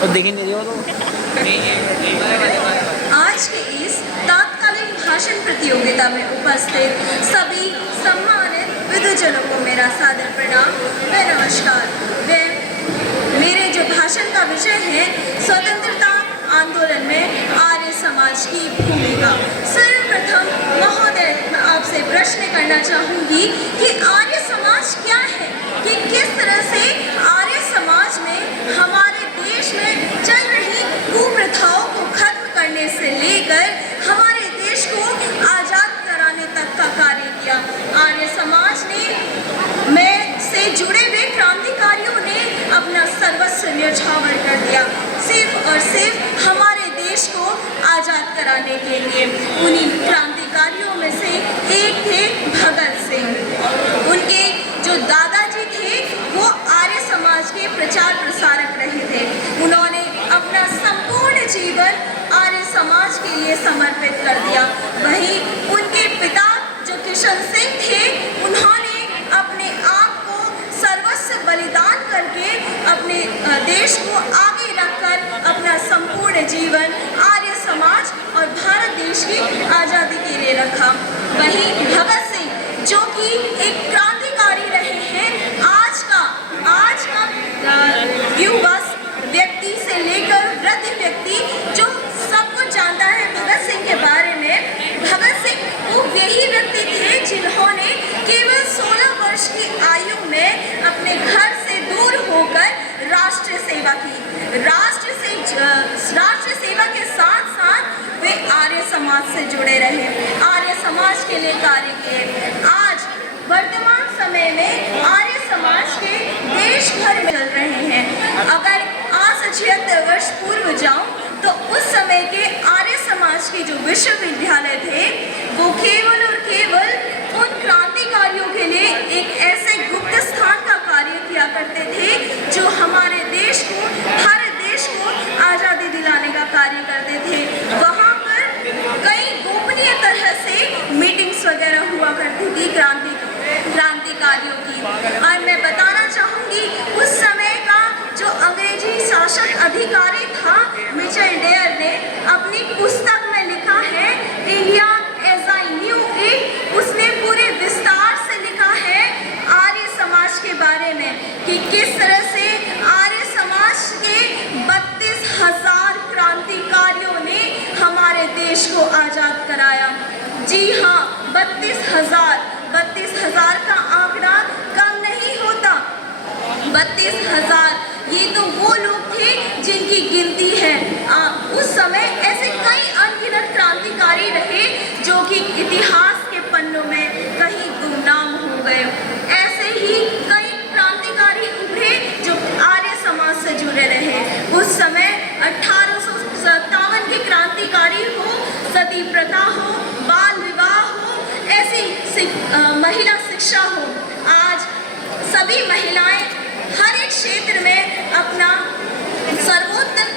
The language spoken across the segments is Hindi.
तो देख ही नहीं रहे हो तो। आज के इस तात्कालिक भाषण प्रतियोगिता में उपस्थित सभी सम्मानित विद्वजनों को मेरा सादर प्रणाम व नमस्कार। मेरे जो भाषण का विषय है स्वतंत्रता आंदोलन में आर्य समाज की भूमिका। सर्वप्रथम महोदय, मैं आपसे प्रश्न करना चाहूँगी कि आर्य समाज क्या है, कि किस तरह से आर्य समाज में हमारे देश में चल रही कुप्रथाओं को खत्म करने से लेकर हमारे देश को आज़ाद कराने तक का कार्य किया। आर्य समाज में से जुड़े हुए क्रांतिकारियों ने अपना सर्वस्व न्यौछावर कर दिया, सिर्फ और सिर्फ हमारे देश को आज़ाद कराने के लिए। उन्हीं क्रांतिकारियों में से एक थे भगत सिंह। उनके जो दादाजी थे वो आर्य समाज के प्रचार प्रसारक रहे थे। उन्होंने अपना संपूर्ण जीवन आर्य समाज के लिए समर्पित कर दिया। वहीं उनके पिता जो किशन सिंह थे, उन्होंने अपने आप को सर्वस्व बलिदान करके अपने देश को आगे रखकर अपना संपूर्ण जीवन आर्य समाज और भारत देश की आज़ादी के लिए रखा। वहीं भगत सिंह जो कि एक क्रांतिकारी रहे हैं, आज का युवा व्यक्ति से लेकर वृद्ध व्यक्ति जो सब कुछ जानता है भगत सिंह के बारे में। भगत सिंह वो यही व्यक्ति थे जिन्होंने केवल 16 वर्ष की आयु में अपने घर से दूर होकर राष्ट्र सेवा की। राष्ट्र सेवा के साथ साथ वे आर्य समाज से जुड़े रहे, आर्य समाज के लिए कार्य किए। आज वर्तमान समय में आर्य समाज के देश भर में चल रहे हैं। अगर आज से 76 वर्ष पूर्व जाऊं तो उस समय के आर्य समाज के जो विश्वविद्यालय थे वो केवल और केवल उन क्रांतिकारियों के लिए एक ऐसे गुप्त स्थान का कार्य किया करते थे जो हमारे देश को, भारत देश को आज़ादी दिलाने का कार्य करते थे। वहाँ पर कई गोपनीय तरह से मीटिंग्स वगैरह हुआ करती थी क्रांतिकारियों की। और मैं बताना चाहूँगी उस समय का जो अंग्रेजी शासक अधिकारी था मिचेल डेयर ने अपनी पुस्तक में लिखा है India as I knew it. उसने पूरे विस्तार से लिखा है आर्य समाज के बारे में कि किस तरह से आर्य समाज के 32,000 क्रांतिकारियों ने हमारे देश को आज़ाद कराया। जी हाँ, 32,000 का आंकड़ा कम नहीं होता। 32,000 ये तो वो लोग थे जिनकी गिनती है। उस समय ऐसे कई अनगिनत क्रांतिकारी रहे जो कि इतिहास के पन्नों में कहीं गुमनाम हो गए। ऐसे ही कई क्रांतिकारी उभरे जो आर्य समाज से जुड़े रहे। उस समय 1857 के क्रांतिकारी हो, सती प्रथा हो, बाल विवाह हो, ऐसी महिला शिक्षा हो, आज सभी महिलाएं हर एक क्षेत्र में अपना सर्वोत्तम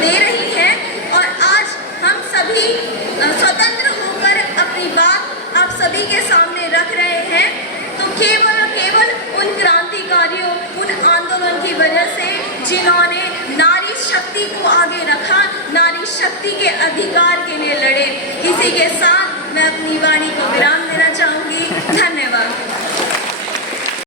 दे रही हैं और आज हम सभी स्वतंत्र होकर अपनी बात आप सभी के सामने रख रहे हैं। तो केवल और केवल उन क्रांतिकारियों, उन आंदोलन की वजह से जिन्होंने नारी शक्ति को आगे रखा, नारी शक्ति के अधिकार के लिए लड़े। इसी के साथ मैं अपनी वाणी को विराम देना चाहूँगी।